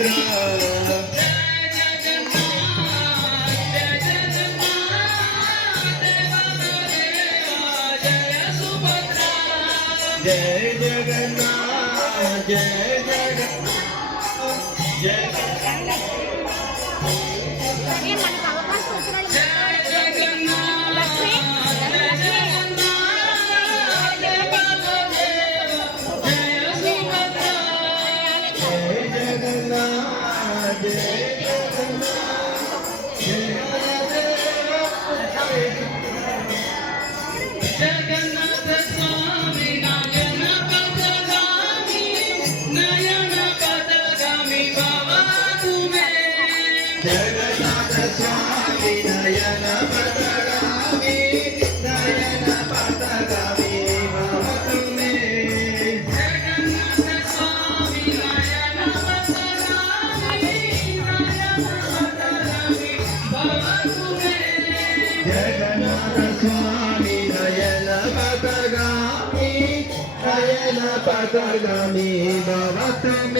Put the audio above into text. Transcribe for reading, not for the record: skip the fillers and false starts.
सुभद्रा जय जगन्नाथ जय जगन्नाथ जय जगन्नाथ स्वामी नयन पदगामी नयन पदगामी बाबा तुम्हें जगन्नाथ स्वामी नयन पदगामी नयन पदगामी बाबा तुम्हें जगन्नाथ स्वामी नयन पदगामी नयन पदगामी बाबा तुम्हें जगन्नाथ स्वामी नयन पदगामी बाबा तुम्हें